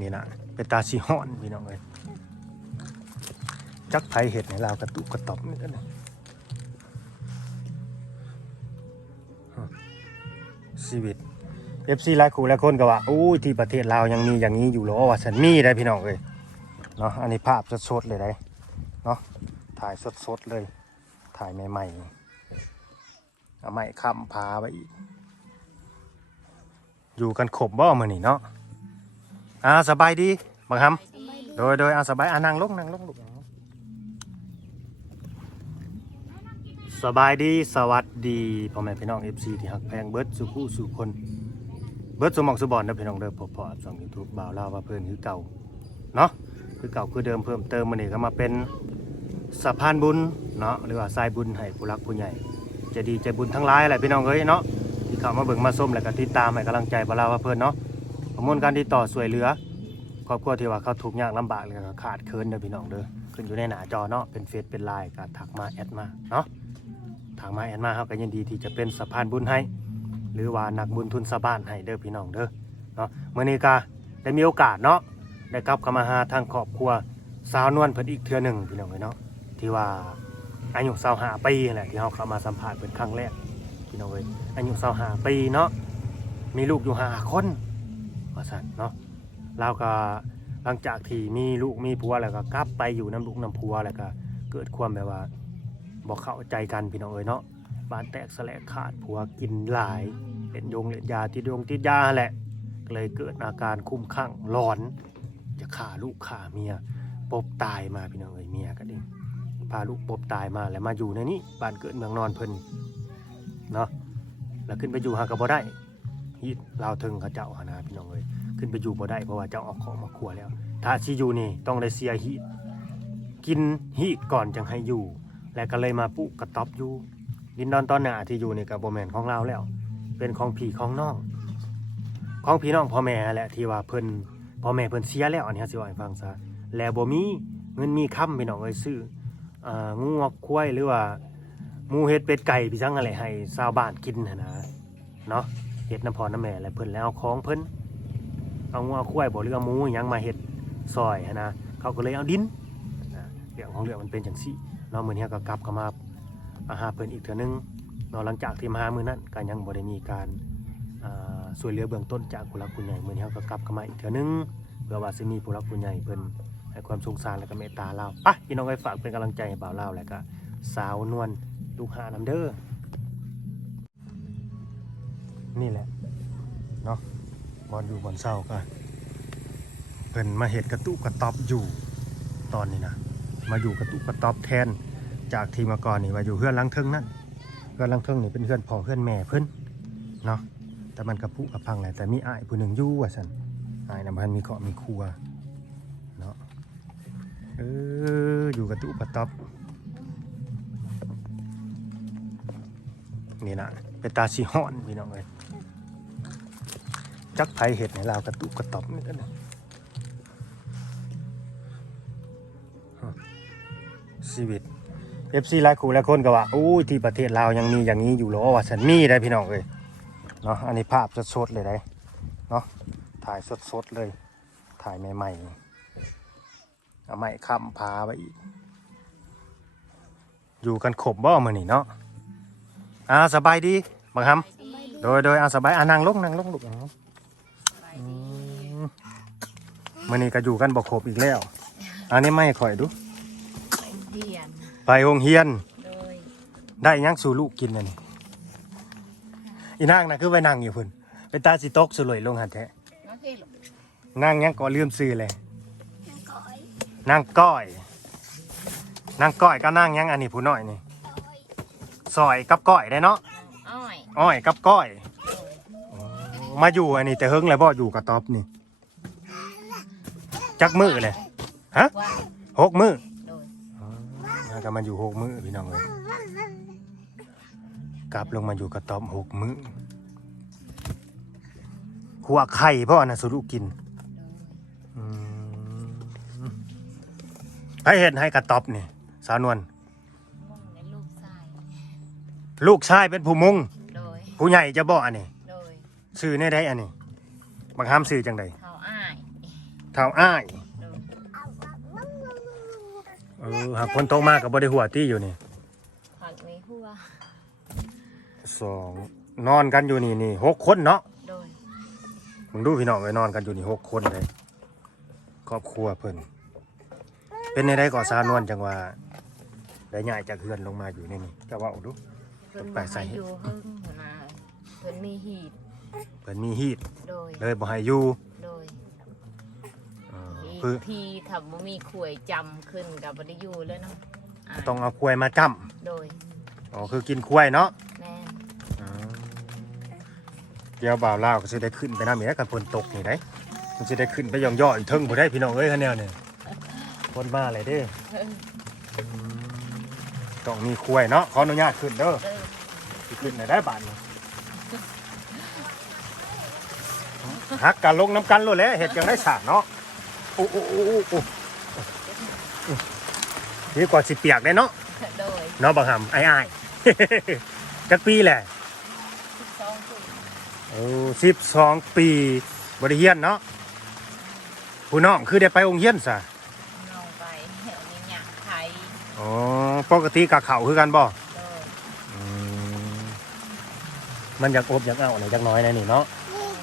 นี่นะเป็นตาสีห่อนพี่น้องเลยจักไผเห็ดในลาวกระตุกกระตอบนี่กันนะชีวิตเอฟซีหลายคู่หลายคนก็ว่าอู้ที่ประเทศลาวยังมีอย่างนี้อยู่หรอว่าฉันมีได้พี่น้องเลยเนาะอันนี้ภาพสดๆเลยได้เนาะถ่ายสดๆเลย ถ่ายใหม่ๆเอาไม้ค้ำพาไปอีก อยู่กันขบบ่มื้อนี่เนาะ อ่าสบายดีบังคำโดยโดยอ่าสบายอ่านั่งลงนั่งลงลูกสบายดีสวัสดีพ่อแม่พี่น้อง FC ที่ฮักแพงเบิร์ดสุผู้สุคนเบิร์ดสมองสบอลนะพี่น้องเด้อพอพอช่อง YouTube บ่าวลาว่าเพิ่นคือเก่าเนาะคือเก่าคือเดิมเพิ่มเติมมื้อนี้ก็มาเป็นสะพานบุญเนาะหรือว่าสายบุญให้ผู้รักผู้ใหญ่จะดีใจบุญทั้งหลายแหละพี่น้องเอ้ยเนาะที่เข้ามาเบิ่งมาส้มแล้วก็ติดตามให้กำลังใจบ่าวลาวว่าเพิ่นเนาะ ประมวลการติดต่อช่วยเหลือครอบครัวที่ว่าเขาทุกยากลำบากแล้วก็ขาดเคินเด้อพี่น้องเด้อขึ้นอยู่ในหน้าจอเนาะเป็นเฟซเป็นไลน์ก็ทักมาแอดมาเนาะทักมาแอดมาเฮาก็ยินดีที่จะเป็นสะพานบุญให้ หรือว่านักบุญทุนสะบ้านให้เด้อพี่น้องเด้อเนาะเมื้อนี้ก็ได้มีโอกาสเนาะได้กลับเข้ามาหาทางครอบครัวสาวนวลเพิ่นอีกเทื่อหนึ่งพี่น้องเอ้ยเนาะที่ว่าอายุ25ปีนั่นแหละที่เฮาเข้ามาสัมภาษณ์เป็นครั้งแรกพี่น้องเอ้ยอายุสาวหาปีเนาะมีลูกอยู่หาคน ว่าสันเนาะเราก็หลังจากที่มีลูกมีผัวแล้วก็กลับไปอยู่น้ำลูกน้ำผัวแล้วก็เกิดความแบบว่าบอกเข้าใจกันพี่น้องเอ้ยเนาะบ้านแตกสลายขาดผัวกินหลายเล่นยงเล่นยาติดยงติดยาแหละก็เลยเกิดอาการคุ้มข้างหลอน จะฆ่าลูกฆ่าเมียปบตายมาพี่น้องเอ้ยเมียก็เองพาลูกปบตายมาแล้วมาอยู่ในนี้บ้านเกิดเมืองนอนเพิ่นเนาะแล้วขึ้นไปอยู่หากับบ่ได้ ฮีดลาวถึงเขาเจ้าหานาพี่น้องเอ้ยขึ้นไปอยู่บ่ได้เพราะว่าเจ้าเออกของมาขัวแล้ว ถ้าสิอยู่นี่ต้องได้เสียฮีดกินฮีดก่อนจังให้อยู่ แล้วก็เลยมาปลูกกระต๊อบอยู่ดินดอนตอนหน้าที่อยู่นี่ก็บ่แมนของเราแล้ว เป็นของพี่ของน้อง ของพี่น้องพ่อแม่แหละที่ว่าเพิ่นพ่อแม่เพิ่นเสียแล้วอันนี้สิว่าให้ฟังซะแล้วบ่มีเงินมีค้ำพี่น้องเอ้ยซื้ออ่างูงอกควายหรือว่ามูเฮ็ดเป็ดไก่พี่ซังอะไรให้ชาวบ้านกินนะเนาะ เฮ็ดน้ำพอน้ำแม่อะไรเพิ่นแล้วเอาของเพิ่นเอางัวควายบ่หรือเอาหมูยังมาเฮ็ดซอยนะเขาก็เลยเอาดินนะเรื่องของเรื่องมันเป็นจังซี่เนาะมื้อนี้ก็กลับเข้ามาอาหาเพิ่นอีกเทื่อนึงเนาะหลังจากที่มาหามื้อนั้นก็ยังบ่ได้มีการอ่าช่วยเหลือเบื้องต้นจากผู้หลักผู้ใหญ่มื้อนี้ก็กลับเข้ามาอีกเทื่อนึงเพื่อว่าสิมีผู้หลักผู้ใหญ่เพิ่นให้ความสงสารและก็เมตตาเราไปพี่น้องไปฝากเป็นกำลังใจให้บ่าวลาวแล้วก็สาวนวลลูกหาน้ำเด้อ นี่แหละเนาะบอลอยู่บอลเศร้าก็เพิ่นมาเห็ดกระตุกกระตอบอยู่ตอนนี้นะมาอยู่กระตุกกระตอบแทนจากทีมาก่อนนี่มาอยู่เพื่อนลังเทิงนั่นเพื่อนลังเทิงนี่เป็นเพื่อนพ่อเพื่อนแม่เพิ่อนเนาะแต่มันกระพุกระพังแหละแต่มีอ้ายผู้หนึ่งอยู่ว่าสันอ้ายนะมันมีเกาะมีครัวเนาะเอออยู่กระตุกกระตอบนี่นะเป็นตาสีห่อนพี่น้องเลย จักไผเห็ดในลาวกระตุกกระตอบนี่กันชีวิตเอฟซีหลายคู่หลายคนก็ว่าอู้ยที่ประเทศลาวยังมีอย่างนี้อยู่หรอว่าฉันมีได้พี่น้องเลยเนาะอันนี้ภาพสดๆเลยได้เนาะถ่ายสดๆเลย ถ่ายใหม่ๆเอาไม้ค้ำพาไปอีก อยู่กันขบบ่มือนี่เนาะอ่าสบายดีบังคับโดยโดยอ่าสบายอ่านั่งลงนั่งลงลูกอ๋ออื มมื่อนี้ก็อยู่กันบ่ครบอีกแล้ว อันนี้ไม่ข่อยดู เดียนไปโรงเรียน โดยได้หยังสู่ลูกกินอันนี้อีนางน่ะคือไปนั่งอยู่พุ่นไปตาสิตกสลวยลงหันแท้น้องพี่ลูกนั่งหยังก็ลืมซื้อเลยนั่งก้อยนั่งก้อยก็นั่งหยังอันนี้ผู้น้อยนี่ซอยกับก้อยได้เนาะอ้อยอ้อยกับก้อยโดย มาอยู่อันนี้แต่เฮิงเลยบ่อยู่กับต๊อบนี่ จักมือเลยว่าหกมือโดยมาก็มาอยู่หกมือพี่น้องเลยกลับลงมาอยู่กับต๊อบหกมือหัวไข่พ่อนะสุรุกินอืมให้เห็นให้กระต๊อบนี่ สาวนวลมุ่งในลูกชายลูกชายเป็นผู้มุงโดยผู้ใหญ่จะบ่อัน นี้โดยสื่อในได้อันนี้บางห้ามสื่อจังใดเขาอ้ายเท่าอ้ายโดยเออหากคนโตมากกับบริหัวตี้อยู่นี่ผักในหัวสองนอนกันอยู่นี่นี่หกคนเนาะโดยมึงดูพี่น้องไปนอนกันอยู่นี่หกคนเลยครอบครัวเพิ่นเป็นในได้ก่อสร้างนวลจังว่าได้ย้ายจากเฮือนลงมาอยู่ในนี่จะว่าเอาดู เพิ่นไปมาใส่ให้อยู่เพิ่งหัวหน้าเพิ่นมีหีด เพิ่นมีฮีดโดย เลยบ่ให้อยู่โดยเอออีกคือทีถ้าบ่มีขวยจำขึ้นกับบ่ได้อยู่เลยเนาะาต้องเอาควายมาจ้ำโดยอ๋อคือกินควายเนาะแม่อ๋อเดี๋ยวบ่าวลาวก็สิได้ขึ้นไปน้ำอีกแล้วกันฝนตกนี่ได้มันสิได้ขึ้นไปย่องย่ออีกเทิงบ่ได้พี่น้องเอ้ยคะแนนเนี่ยคนมาเลยเด้เออต้องมีควายเนาะขออนุญาตขึ้นเด้อเออสิขึ้นได้ได้บาทนี่ หักกันลงน้ำกันโลดแหล้วเห็ดจังได้สาดเนาะโอ้โอ้โอ้โอ้โอ้ดีกว่าสิเปียกได้เนาะโดยเนาะบังหำไอ้ไอ้ายจักปีแหละ12ปีโอ้สิบสองปีบริเฮียนเนาะผู้น้องคือได้ไปองเฮียนซะน้องไปเหี่ยวมีหยังไทยอ๋อปกติกับเขาคือกันบ่โดยอืมมันอยากอบอยากเอาหน่อยจักหน้อยหนอยนี่เนาะ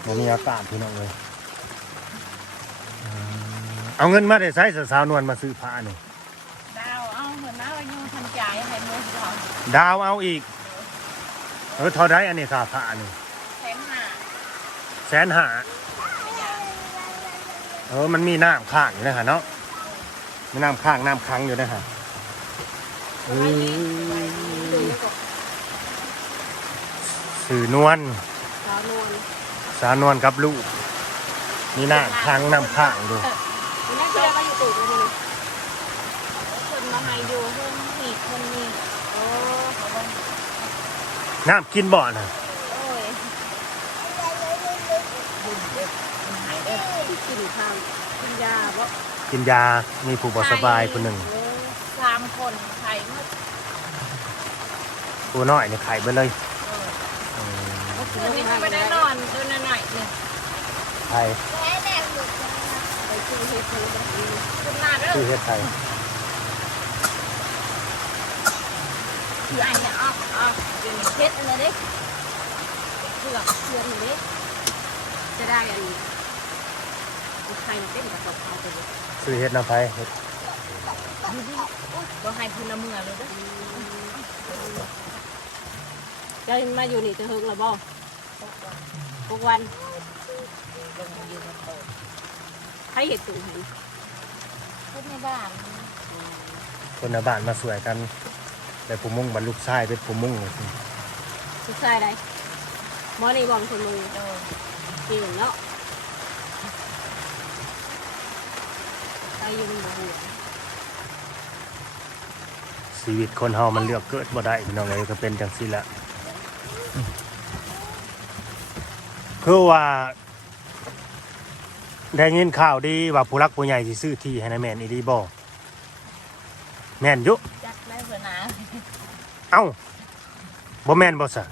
มันมีอากาศพี่น้องเลยอืมเอาเงินมาได้ใช้สาวๆนวลมาซื้อผ้านี่ดาวเอาเพิ่นมาว่าอยู่ทันใจให้มือเขาดาวเอาอีก เออเท่าไรอันนี้ค่าผ้านี่แสนห้าแสนห้าไม่อยากเออมันมีน้ำข้างอยู่นะฮะเนาะมีน้ำข้างน้ำค้างอยู่นะฮะเออสื่อนวลสาวนวล สาวนวลกับลูกมีน้ำค้างน้ำข้างดูนี่คือเราอยู่ตู่ตรงนี้คนมาให้อยู่เพิ่นหีดคนนี้โอ้เขาบอกน้ำกินบ่อน่ะโอ้ยบุญเด้อคนหายเด้อกินข้าวกินยาบ่กินยามีผู้บ่สบายคนหนึ่งโอ้สามคนไข่หมดผู้น้อยนี่ไข่ไปเลยเอออืมคืนนี้ก็ไม่ได้นอน ตัวหน่อยๆหนึ่งไข่ไปซื้อเฮ็ดซื้อแบบนี้ขึ้นหน้าเด้อชื่อเฮ็ดไข่คืออันเนี้ยออกออกเป็นเพชรอะไรเด้เผือกเผือกนี่เด้จะได้อันนี้ใครเต้นกับเขาเอาไปเลยชื่อเฮ็ดน้ำไผ่เฮ็ดดูดิโอ้ยก็ให้พูนละเมือเลยเด้อจะมาอยู่นี่จะเฮิงหรือบ่ ทุกวันลงมาอยู่บนโต๊ะใครเห็ดสูงเห็นคนในบ้านคนในบ้านมาสวยกันแต่ผู้มุ่งบรรลุชายเป็นผู้มุ่งเลยสิสุดท้ายได้บ่นี่บ่อนคนมึงโดนเก่งเนาะใครอยืนบ่หัวชีวิตคนเฮามันเลือกเกิดบ่ได้พี่น้องเอ้ยก็เป็นจังซี่แหละ คือว่าได้ยินข่าวดีว่าผู้รักผู้ใหญ่สิซื้อที่ให้นายแม่นอีดีบ่แม่นอยุจักได้เพื่อนนะเอ้าบ่แม่นบ่ซะ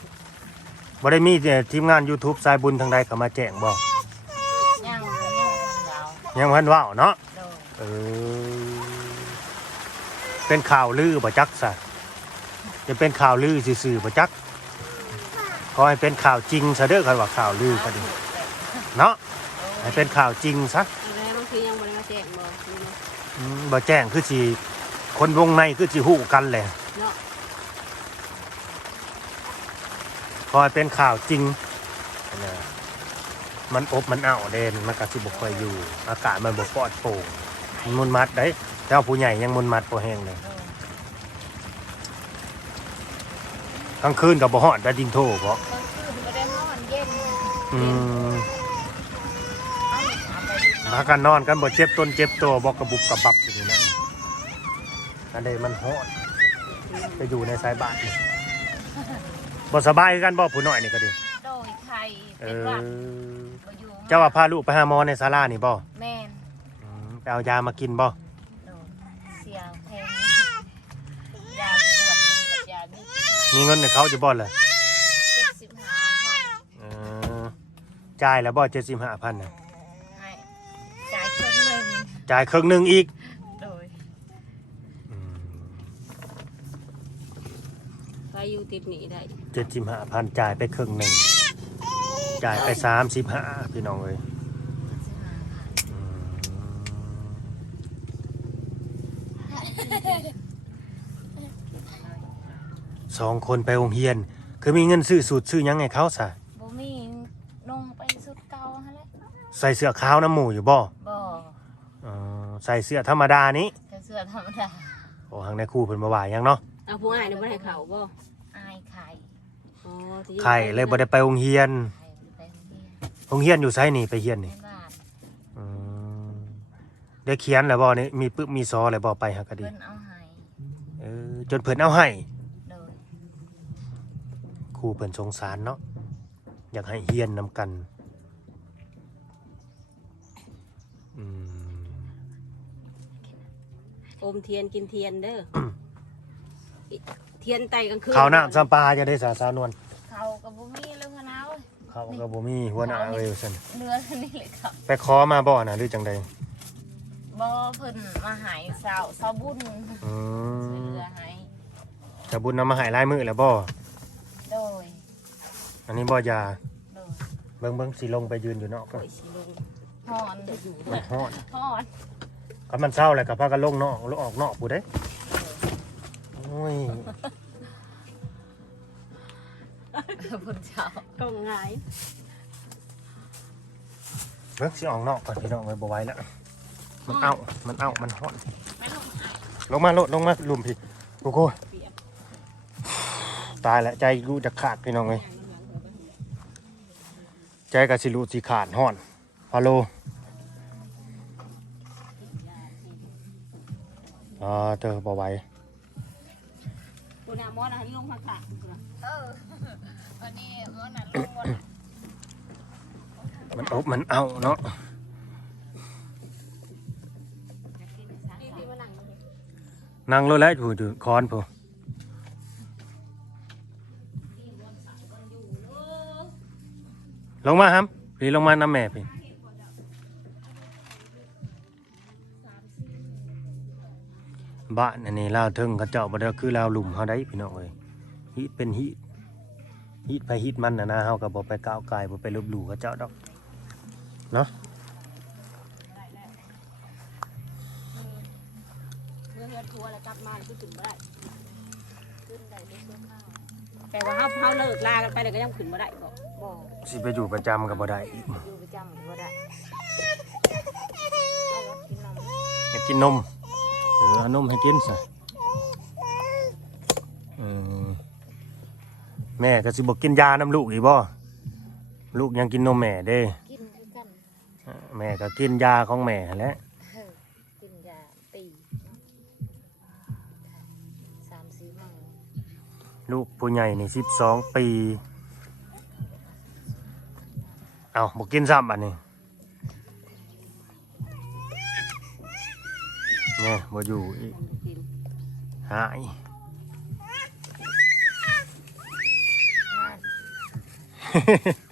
บ่ได้มีแต่ทีมงาน YouTube สายบุญทางใดเข้ามาแจ้งบ่ย่างย่างเรายังบ่ทันเว้าเนาะโดนเออเป็นข่าวลือบ่จักซะจะเป็นข่าวลือซื่อๆบ่จัก ขอให้เป็นข่าวจริงซะเด้อคันว่าข่าวลือก็ดีเนาะให้เป็นข่าวจริงซะอะไรบางทียังบ่ได้มาแจ้งบ่นี่เนาะอืมบ่แจ้งคือสิคนวงในคือสิฮู้กันแหละเนาะขอให้เป็นข่าวจริงนะมันอบมันอ้าวเด่นมันก็สิบ่ค่อยอยู่ อากาศมันบ่ปลอดโปร่งมันมุนมัดได้แต่ว่าผู้ใหญ่ยังมุนมัดบ่แห้งเลย โดน กลางคืนก็บ่ฮอดได้ดิงโทบ่กลางคืนก็ได้นอนเย็นอืมเอาเอาไปดูพากันนอนกันบ่เจ็บต้นเจ็บตัวบ่กระบุบกระบับอย่างนี้นะอันใดมันฮอดไปอยู่ในสายบ้านนี่บ่สบายคือกันบ่ผู้น้อยนี่ก็ดี โดยไข่เอเป็นอหวัดบ่อยู่เจ้าว่าพาลูกไปหาหมอในศาลานี่บ่แม่นอืมไปเอายามากินบ่ โดนเสียงเพลงยาปวดมือกับยาดิ มีเงินให้เขาจะบ่ล่ะเจ็ดสิบห้าพันเออจ่ายแล้วบ่75,000น่ะให้จ่ายครึ่งหนึ่งจ่ายครึ่งหนึ่งอีกโดยอืมไปอยู่ติดหนีได้เจ็ดสิบห้าพันจ่ายไปครึ่งหนึ่งจ่ายไปสามสิบห้าพี่น้องเลย สองคนไปโรงเรียน คือมีเงินซื้อสูตรซื้อหยังไงเขาซะบ่มีลงไปสุดเก่าหั่นแหละใส่เสื้อขาวน้ำหมูอยู่บ่บ่เออใส่เสื้อธรรมดานี้แต่เสื้อธรรมดาโอ้ทางในครู่เพิ่นมาว่าหยังเนาะเอาผู้อ้ายนี่บ่ให้เขาบ่อายไข่อ๋อที่อยู่ไข่เลยบ่ได้ไปโรงเรียนไข่ไปโรงเรียนโรงเรียนอยู่ไสนี่ไปเรียนในนี่บ้านอืมได้เขียนแล้วบ่นี่มีปึ๊บมีซอแล้วบ่ไปหากะดี เพิ่นเอาให้เออจนเพิ่นเอาให้โดยค รูเพิ่นสงสารเนาะอยากให้เฮียนนำกันอืมอมเทียนกินเทียนเด้ออิเทียนไตกลางคืนข้าวหน้าจำปาจะได้สาสาวนวลเขาก็บ่มีเลยพะนาวข้าวก็บ่มีหัวหน้าเอ้ยว่าซั่นเรือเท่านี้เลยครับไปขอมาบ่น่ะหรือจังใดบ่เพิ่นมาใหายสาวสาวบุญอืช่วยมเหลือให้จะบุญนำมาให้ลายมือแล้วบ่โดย อันนี้บ่ยาโดยเบิ่งเบิ่งสิลงไปยืนอยู่เนาะก็โอ้ยสิลงฮอนมันฮ้อนฮอนก็มันเศร้าแหละก็พากันลงนอกลงออกนอกผู้เด้โอ้ยเพิ่นเจ้าต้องหงายเบิ่งสิออกนอกก่อนพี่น้องไว้บ่ไหวแล้วมันเอามันเอามันฮ้อนไม่ลงลงมาโลดลงมาลุมพี่โอ้โหตายแล้วใจกูจะขาดพี่น้องเลย ใจกับสิรูสิขาดห่อนฮัลโหลอ่าเธอบ่ไหวผู้น่ะหมอน่ะให้ลงพักค่ะเออวันนี้วันนั้นลงวันมันอบมันเอาเนาะที่ที่มานั่งอยู่นี่นั่งรถแล้วอยู่อยู่คอนผู้ ลงมาครับพี่ลงมาน้ำแม่พี่บ้านอันนี้ลาวเทิงเขาเจ้าบ่ได้คือลาวหลุมเฮาได้พี่น้องเอ้ยฮีตเป็นฮีตฮีตไปฮีตมันนะนะเฮาก็บ่ไปก้าวไกลบ่ไปลบหลู่เขาเจ้าดอกเนาะเมื่อเฮือนทัวร์แล้วกลับมาแล้วขึ้นบ่ได้ขึ้นได้ด้วยเสื้อข้า แต่ว่าเฮาเฮาเลิกลากันไปแล้วก็ยังขึ้นบ่ได้บ่บ่สิไปอยู่ประจำก็บ่ได้อีกอยู่ประจำก็ได้เอารถกินนมอยากกินนมเดี๋ยวเอานมให้กินซะอืมแม่ก็สิบอกกินยาน้ำลูกอีกบ่ลูกยังกินนมแม่เด้ กินคือกัน แม่ก็กินยาของแม่หั่นแหล้ว ลูกผู้ใหญ่นี่สิบสองปี เอาบอกกินซ้ำอันนี้เนี่ยบ่อยู่อีกหายโอ้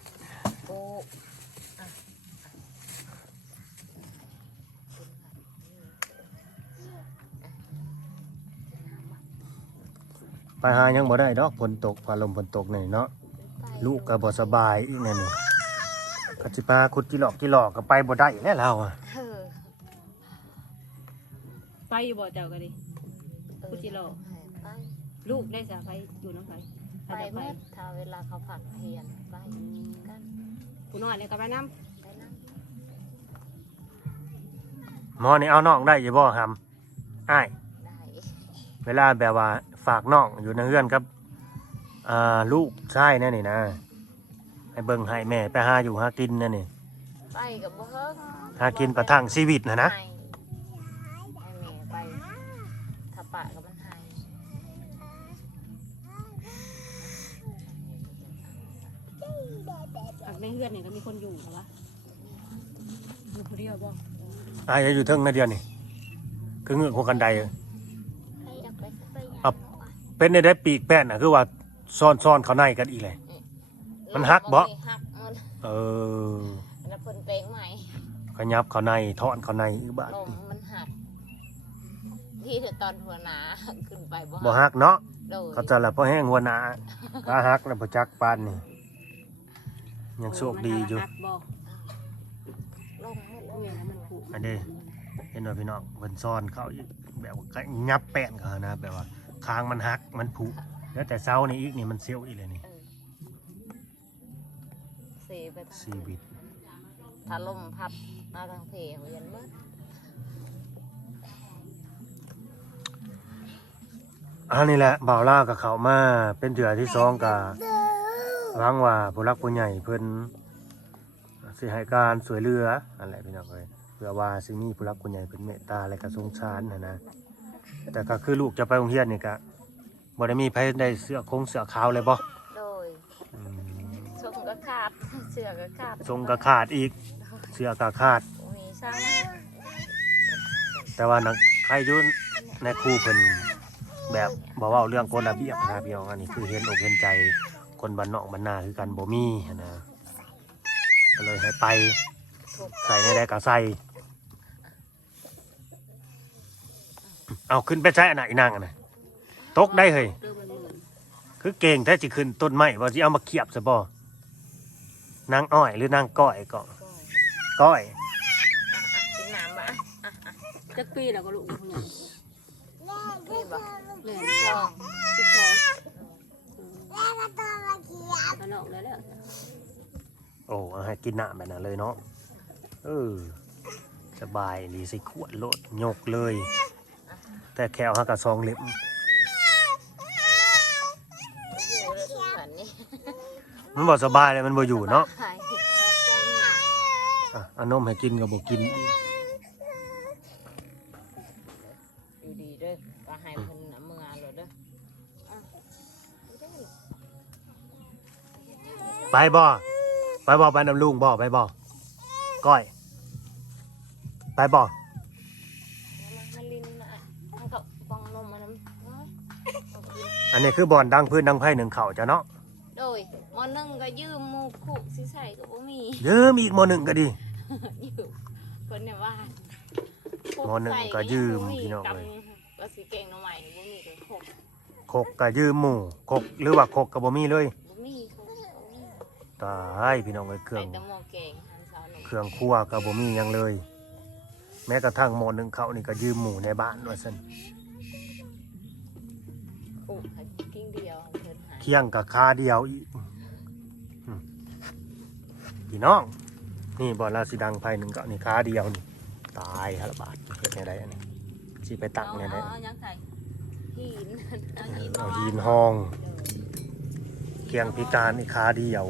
ไปหายังบ่ได้ดอกฝนตกฟ้าลมฝนตกนี่เนาะไปลูกก็บ่สบายอีกแน่นี่ก็สิพาขุดจิหลอกจิหลอกก็ไปบ่ได้แล้วเราอะเออไปอยู่บ่เจ้าก็ดิกูจิโร่ไปลูกได้สาไปอยู่น้ำไปไปถ้าจะไปเมื่อถ้าเวลาเขาผักเทียนไปกันผู้น้อยเลยก็ไปน้ไปนั่งหมอนี่เอาน้องได้อยู่บ่ครับอ้ายได้เวลาแบบว่า ฝากน้องอยู่ในเฮือนกับอ่าลูกชายนั่นนี่นะให้เบิ่งให้แม่ไปหาอยู่หากินนั่นนี่ไปกับบ่เฮิงหากินประทังชีวิตนะนะให้ให้แม่ไปถ้าปะกับมันให้ำอักในเฮือนนี่ก็มีคนอยู่เหรอวะอยู่คนเดียวบ่อ้ายจะอยู่เทิงนาเดียวนี่คือเงือกหัวกันไดเออ เป็นในได้ปีกแป้นน่ะคือว่าซ่อนซ่อนเขาในกันอีกเลยมันหักบ่หักมันเออแล้วเพิ่นเป้งใหม่ขยับเข้าในทอนเข้าในอีกบาทลมมันหักที่เธอตอนหัวหนาขึ้นไปบ่บ่ฮักเนาะโดยเขาจะละพอแห้งหัวหน้าก็ฮักแล้วบ่จักปานนี่ยังโชคดีอยู่มันหักบ่ลงหมดเลเวียยนแล้วมันผูกอันนี้เห็นว่าพี่น้องเพิ่นซ่อนเขาอีกแบบว่ายับแป้นเขานะแบบว่า คางมันหักมันผุแล้วแต่เสานี่อีกนี่มันเสียวอีกเลยนี่เออเสไปทางชีวิตถ้าลมพัดมาทางเพเวียนเมื่ออันนี้แหละบ่าวล่ากับเขามาเป็นเดือที่สองกับหวังว่าผู้รักผู้ใหญ่เพิ่นสิให้การสวยเรืออันแหละพี่น้องเอ้ยเพื่อว่าสิมีผู้รักผู้ใหญ่เป็นเมตตาและก็สงสารนะนะ แต่ก็คือลูกจะไปโรงเรียนนี่ก็บ่ได้มีไผได้เสื้อคงเสื้อขาวเลยบ่โดยอืมชงก็ขาดเสือก็ขาดทรงก็ขาดอีกเสื้อก็ขาด มีช่างแต่ว่านักใครอยุ่นในครูเพิ่นแบบบอกว่าเรื่องกฎระเบียบนะพี่น้องอันนี้คือเห็นอกเห็นใจคนบ้านนอกบ้านนาคือกันบ่มีหั้นนะก็เลยให้ไป ถูกใส่ในใดก็ใส่ เอาขึ้นไปใช้อันไหนนั่งอันไหนะตกได้เฮ้ยเรื่องมันเหมือนคือเก่งแท้จิขึ้นต้นไม้ว่าสิเอามาเขียบซะบ่นางอ้อยหรือนางก้อยก็ก้อยก้อยอะอะกินน้ำบ่อะอะอะจักปีแล้วก็ลูกอยู่ข้างในนี่บ่เลยสองสิบสองแล้วนอกแล้วแล้วโอ้เอาให้กินน้ำแบบนั้นเลยเนาะเออสบายดีสิขวดโลดยกเลย แต่แควหักกับซองเล็บอยู่เลยทุกวันนี้มันบอกสบายเลยมันบ่อยู่เนาะหายอะเอานมให้กินกับบ่กินอีกอยู่ดีเด้อก็ให้เพิ่นน่ะเมื่อเลยเด้ออะไปบ่ไปบ่ไปน้ำลุงบ่ไปบ่ก้อย ไปบ่ มาลินน่ะเอากับฟังนมมาน้ำเนาะเอากิน อันนี้คือบอนดังพื้นดังไพ่หนึ่งเข่าจ้ะเนาะโดยหมอหนึ่งก็ยืมหมูคุสิใส่ก็บ่มี ยืมอีกโมหนึ่งก็ดียืมคนเนี่ยว่าหมอหนึ่งก็ยืมพี่น้องเอ้ยก็สิเก่งน้องใหม่บ่มีเลยหกคกก็ยืมหมู่คกหรือว่าคกก็บ่มีเลยบ่มีหกบ่มีตายพี่น้องเอ้ยเครื่ใส่องแต่หม้อแกงหันสาวหนึ่งเครื่องครัวก็บ่มีหยังเลย แม้กระทั่งหมอหนึ่งเขานี่ก็ยืมหมู่ในบ้านว่าซั่น คุให้กิ้งเดียวเพิ่นหายเคียงกับคาเดียวอีกอืมพี่น้อง นี่บอลลาสิดังไพ่หนึ่งก็นี่คาเดียวนี่ ตายฮะละบาทเห็ดในใดอันนี้สิไปตักเอาในใดเอาเอายังใส่หินเอาหินเอาหินห้องเคียงพิการอีกคาเดียว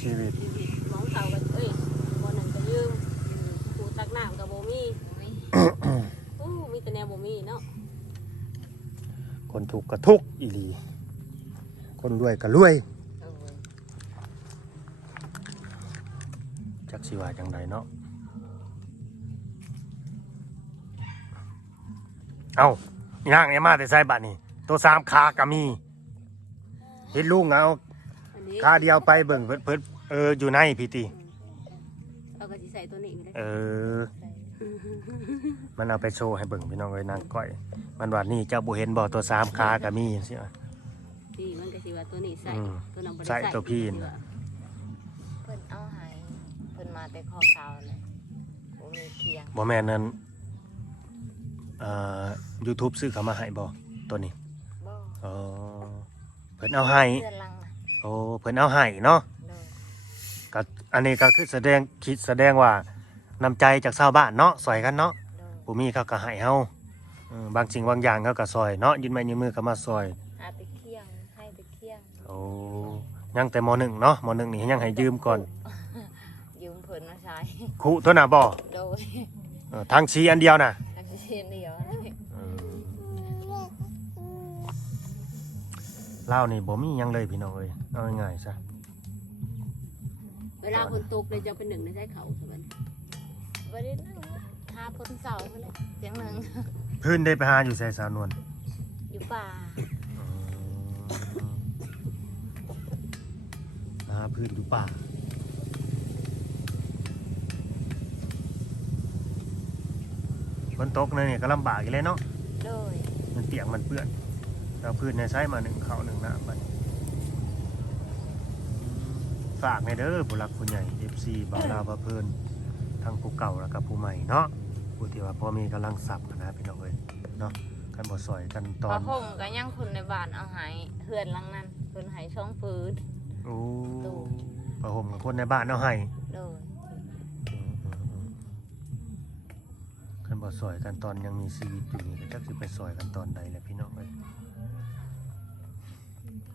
ชีวิตชีวิตหมองเสากันเอ้ยบ่หนึ่งก็ยืมผูตักน้ำกับบ่มีอู้มีแต่แนวบ่มีเนาะ คนถูกข์ก็ทุกข์อีหลี คนรวยก็รวยเออจักสิว่าจังใดเนาะ เอาย่างเนี่ยมาแต่ใส่บัตรนี่ ตัวสามขาก็มี เห็นลุงเอาอันนี้ขาเดียวไปเบิ่งเพิ่นเพิ่นเอออยู่ในพี่ติเอาก็สิใส่ตัวนี้ไปเลยเออ มันเอาไปโชว์ให้เบิ่งพี่น้องเลยนางก้อย มันว่านี่เจ้าบุเห็นบ่ตัวสามขาก็มีสิที่มันก็สิว่าตัวนี้ใส่อืมตัวนั้นบ่ได้ใส่ตัวพี่น่ะ เพิ่นเอาใหายเพิ่นมาแต่ข้อเท้าเลยบ่มีเคียงบ่แม่นนั้นเอ่อ YouTube ซื้อเขามาให้บ่ตัวนี้บ่อ๋อเพิ่นเอาให้เสื้อลังน่ะโอ้เพิ่นเอาให้เนาะเด้อก็อันนี้ก็คือแสดงคิดแสดงว่า น้ำใจจากชาวบ้านเนาะซอยกันเนาะเด้อผู้มีเขาก็ให้เฮาเออบางสิ่งบางอย่างเขาก็ซอยเนาะยืนไม้ยืนมือก็มาซอย หาแตะเคียงให้แตะเคียงโอ้ยังแต่มหนึ่งเนาะมหนึ่งนี่ยังให้ยืมก่อนยืมเพิ่นมาใช้คุตัวน่ะบ่โดยเออทางชีอันเดียวน่ะอันเช่นเดียวเลยเออเล่าวนี่บ่มีหยังเลยพี่น้องเอ้ยเอาง่ายๆซะ เวลาคนตกเลยจะเป็นหนึ่งในใช้เขาใช่ไหม ไหาพ้นเสาไปเลยเสียงหนึ่งพื้นได้ไปหาอยู่ใส่สาวนวลอยู่ป่าหาพื้นอยู่ป่าฝนตกเนี่ยก็ลำบากกันเลยเนาะโดยมันเตียงมันเปื้อนเราพื้นในใส้มาหนึ่งเขาหนึ่งน้ำไปฝากในเด้อผู้หลักผู้ใหญ่เอฟซีบาราบาเพิร์ ทั้งผู้เก่าแล้วก็ผู้ใหม่เนาะผู้ที่ว่าพอมีกำลังสับนะพี่น้องเอ้ยเนาะกันบ่ซอยกันตอพอนห่มก็ยังคนในบ้านเอาใหายเฮือนหลังนั้นเพิ่นใหายช่องฟืนโอ้ตู้ ประห่มกับคนในบ้านเอาให้โดยกันบ่ซอยกันตอนยังมีชีวิตอยู่นี่ก็จักสิไปซอยกันตอนใดแหละพี่น้องเอ้ย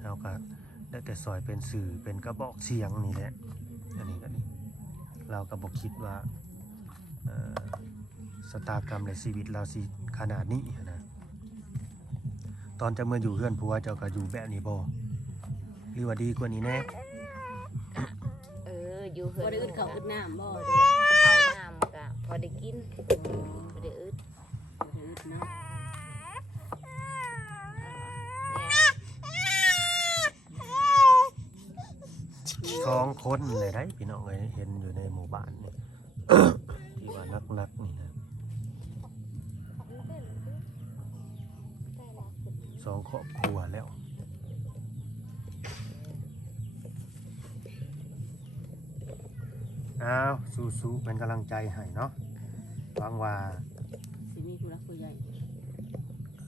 เราก็ได้แต่ซอยเป็นสื่อเป็นกระบอกเสียงนี่แหละ อันนี้ก็นี่ เราก็บอกคิดว่าเอ่อสตากรรมในชีวิตเราสิขนาดนี้นะตอนจะเมื่ออยู่เพื่อนผัวเจ้าก็อยู่แบบนี้บ่หรือว่าดีกว่านี้แน่เอออยู่เฮืบ่อนได้อึดข้าวอึดน้ำบ่บ่ได้ข้าวน้ำก็พอได้กินบ่ได้อึด บ่ได้อึดเนาะ ส องคนเลยได้พี่น้องเอ้ยเห็นอยู่ในหมู่บ้านนี่ที่ว่านักๆนี่นะสองครอบครัวแล้วอ้าวสู้ๆเป็นกำลังใจให้เนาะหวังว่าสิมีผู้รักผู้ใหญ่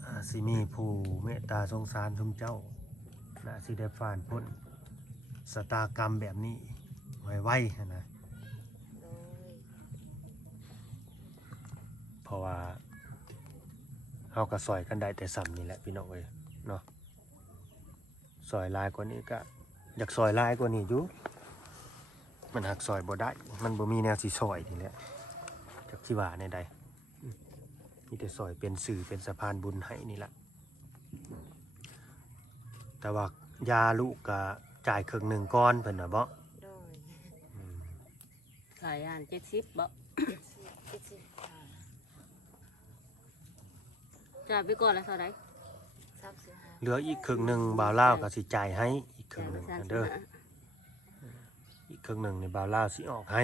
อ่าสิมีผู้เมตตาสงสารทุมเจ้าและสิได้ผ่านพ้น สตากรรมแบบนี้ไวๆนนะเพราะว่าเฮาก็ซอยกันได้แต่ซ้ำนี่แหละพี่น้องเอ้ยเนาะซอยลายกว่านี้ก็อยากซอยลายกว่านี้อยู่มันหักซอยบ่ได้ มันบ่มีแนวสิซอยนี่แหละจักสิว่าในใดมีแต่ซอยเป็นสื่อเป็นสะพานบุญให้นี่แหละแต่ว่ายาลูกก็ จ่ายครึ่งหนึ่งก้อนเพิ่นน่ะบ่โดยอืมขายอ่าน70บ่คิดสิอ่าจ่ายไปก่อนแล้วเท่าไหร่ทรัพย์สิหาเหลืออีกครึ่งหนึ่งบ่าวลาวก็สิจ่ายให้อีกครึ่งหนึ่งจ่ายนะไปเด้อ35อีกครึ่งหนึ่งในบาวลาวสิออกให้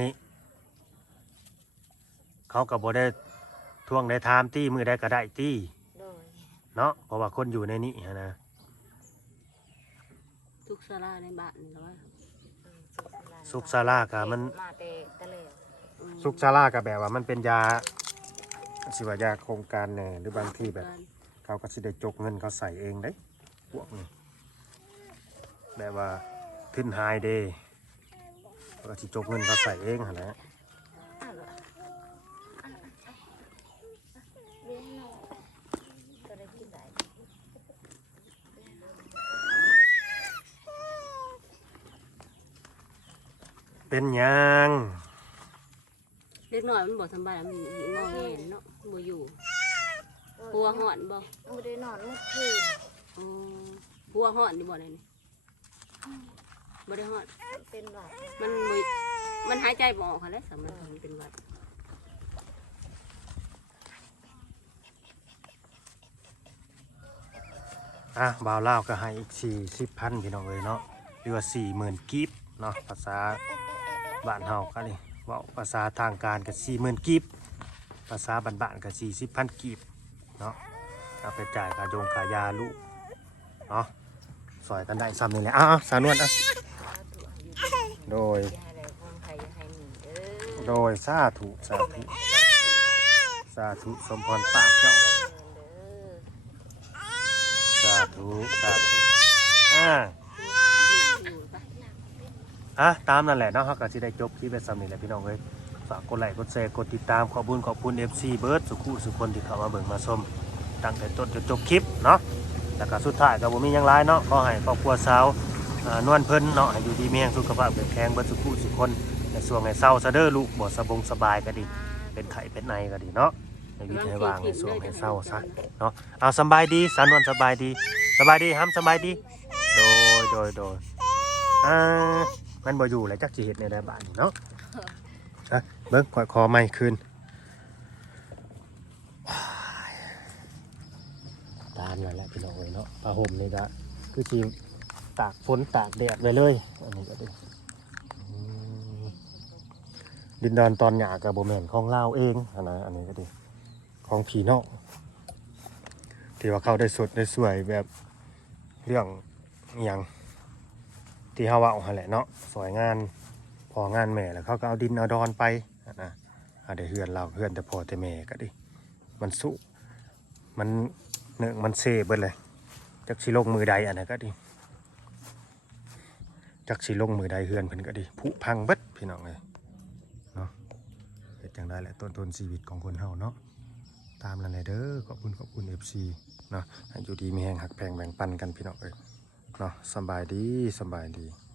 เขาก็บ่ได้ทวงได้ทามตี้มือได้ก็ได้ตี้โดย เนาะเพราะว่าคนอยู่ในนี้หั้นนะ ทุกศาลาในบ้านนี่แล้วว่าอืมสุกซาลากะมันมาเตะตะเลวอืมสุกซาลาก็แบบว่ามันเป็นยาสิว่ายาโครงการแหน่หรือบางที่แบบ เขาก็สิได้จกเงินเขาใส่เองได้พวกนี้แบบว่าขึ้นไฮเดย์เขาก็สิจกเงินเขาใส่เองหั่นแหละอะเหรออะอะอะเลี้ยงหน่อยก็ได้กินได้ เป็นหยังเล็กน้อยมันบ่สำบายมันงอแงเนาะมันบ่อยู่ปัวห่อนบ่ไม่ได้นอนเมื่อคืนอ๋อปัวห่อนนี่บ่ได้นี่บ่ได้ห่อน เป็นหวัดมันบ่มันหายใจบ่ออกค่ะแล้วสามันมันเป็นหวัดอะบ่าวลาวก็ให้อีกสี่สิบพันพี่น้องเลยเนาะหรือว่าสี่หมื่นกีบเนาะภาษา บ้านเฮาก็นี่เว่าภาษาทางการก็สี่หมื่นกีบภาษาบ้านๆก็สี่สิบพันกีบเนาะเอาไปจ่ายค่ายงค่ายาลูกเนาะสอยกันได้ซ้ำนี่แหละอ้าวสาวนวลอะโดย โดยสาธุสาธุสาธุสมพรปากเจ้าสาธุสาธุอ่า อยู่ปะ อะตามนั่นแหละเนาะเาก็สิได้จบคลิปไปซ้ำนี่แหละพี่น้องเอ้ยฝากกดไลค์กดแชร์กดติดตามขอบคุญขอบคุณ FC เบิร์ดสุขุสุคนที่เข้ามาเบิ่งมาชมตั้งแต่ต้นจนจบคลิปเนาะแล้วก็สุดท้ายก็บ่มีหยังหลายเนาะขอให้ครอบครัวสาวอ่านวลเพิ่นเนาะให้อยู่ดีมีแรงสุขภาพแข็งแรงเบิดสุขุสุคนในช่วงในเศร้าซะเด้อลูกบ่สบงสบายก็ดี เป็นไข้เป็นไอก็ดีเนาะในวิถีวางในช่วงในเศร้าซะเนาะเอาสบายดีสาวนวลสบายดี สบายดีห้ำสบายดี โดยโดยโดยอ่า มันบ่อยู่แล้วจักสิเฮ็ดในได้บ้านนี่เนาะอะเบิ่งข่อยคอไม่คืนว้ายตามนั่นแหละพี่น้องเอ้ยเนาะผ้าห่มนี่ก็คือสิตากฝนตากแดดไว้เลย อันนี้ก็ดีอืมดินดอนตอนหยากับโบแมนของลาวเองอันนะอันนี้ก็ดีของพี่น้องที่ว่าเขาได้สดได้สวยแบบเรื่องอหย่าง ที่เฮาว่าหั่นแหละเนาะสวยงานพองานแม่แล้วเขาก็เอาดินเอาดอนไปนะอาได้เฮือนเราเฮือนแต่พอแต่แม่ก็ดิมันสุมันเนึงมันเซเบิดเลยจักสิลงมือใดอันนั้นก็ดิจักสิลงมือใดเฮือนเพิ่นก็ดิผุพังเบิดพี่น้องเลยเนาะเฮ็ดจังไดแหละต้นทุนชีวิตของคนเฮาเนาะตามนั้นเลยเด้อขอบคุณขอบคุณ FC เนาะอยู่ดีมีแฮงหักแพงแบ่งปันกันพี่น้องเอ้ย เนาะสบายดีสบายดี